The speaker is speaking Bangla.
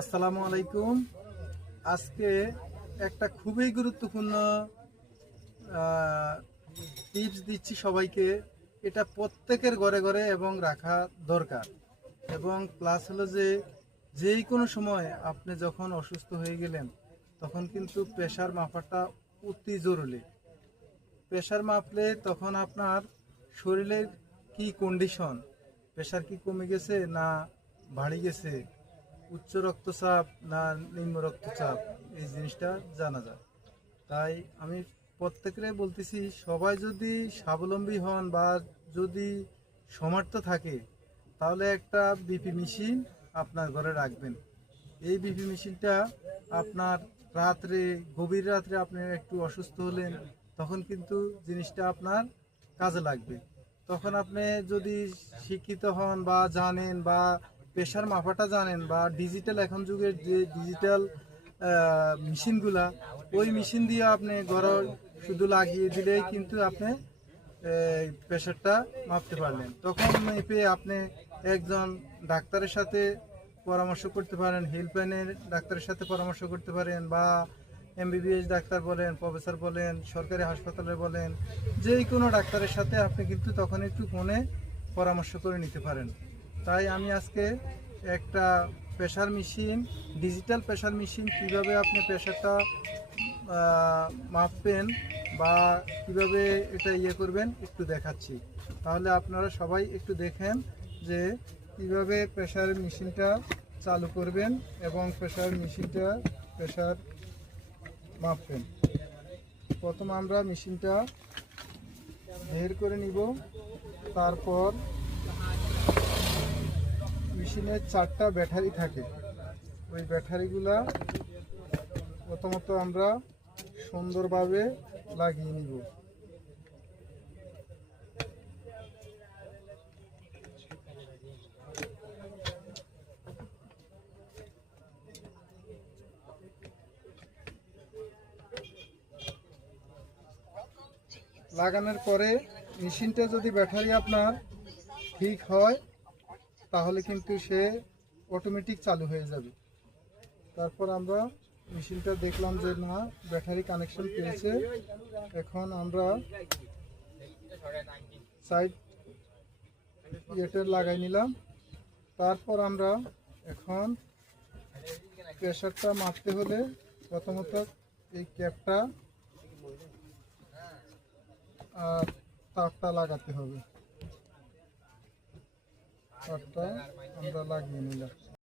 আসসালামু আলাইকুম। আজকে একটা খুবই গুরুত্বপূর্ণ টিপস দিচ্ছি সবাইকে। এটা প্রত্যেকের ঘরে ঘরে এবং রাখা দরকার। এবং প্লাস হলো যে যেই কোনো সময় আপনি যখন অসুস্থ হয়ে গেলেন তখন কিন্তু প্রেশার মাপাটা অতি জরুরি। প্রেশার মাপলে তখন আপনার শরীরের কি কন্ডিশন, প্রেশার কি কমে গেছে না বাড়ি গেছে, উচ্চ রক্তচাপ না নিম্ন রক্তচাপ, এই জিনিসটা জানা যায়। তাই আমি প্রত্যেকেরে বলতেছি, সবাই যদি স্বাবলম্বী হন বা যদি সমর্থ থাকে তাহলে একটা বিপি মেশিন আপনার ঘরে রাখবেন। এই বিপি মেশিনটা আপনার রাত্রে, গভীর রাত্রে আপনি একটু অসুস্থ হলেন তখন কিন্তু জিনিসটা আপনার কাজে লাগবে। তখন আপনি যদি শিক্ষিত হন বা জানেন বা প্রেশার মাপাটা জানেন বা ডিজিটাল, এখন যুগের যে ডিজিটাল মেশিনগুলা, ওই মেশিন দিয়ে আপনি ঘরে শুধু লাগিয়ে দিলেই কিন্তু আপনি প্রেশারটা মাপতে পারলেন। তখন মেপে আপনি একজন ডাক্তারের সাথে পরামর্শ করতে পারেন, হেল্পলাইনের ডাক্তারের সাথে পরামর্শ করতে পারেন, বা এমবিবিএস ডাক্তার বলেন, প্রফেসর বলেন, সরকারি হাসপাতালে বলেন, যেই কোনো ডাক্তারের সাথে আপনি কিন্তু তখন একটু ফোনে পরামর্শ করে নিতে পারেন। তাই আমি আজকে একটা pressure machine, digital pressure machine, কীভাবে আপনি প্রেশারটা মাপবেন বা কিভাবে এটা করবেন একটু দেখাচ্ছি। তাহলে আপনারা সবাই একটু দেখেন যে কিভাবে প্রেশার মেশিনটা চালু করবেন এবং প্রেশার মাপবেন। প্রথম আমরা মেশিনটা বের করে নিব। তারপর মেশিনের 4টা ব্যাটারি থাকে, ওই ব্যাটারিগুলা প্রথমত আমরা সুন্দরভাবে লাগিয়ে নিব। লাগানোর পরে মেশিনটা যদি ব্যাটারি আপনার ঠিক হয় তাহলে কিন্তু সে অটোমেটিক চালু হয়ে যাবে। তারপর আমরা মেশিনটা দেখলাম যে না, ব্যাটারি কানেকশন পেয়েছে। এখন আমরা সাইড ইয়েটা লাগাই নিলাম। তারপর আমরা এখন প্রেশারটা মাপতে হলে প্রথমত এই ক্যাপটা আর তারটা লাগাতে হবে। তারটা আমরা লাগিয়ে নিলাম।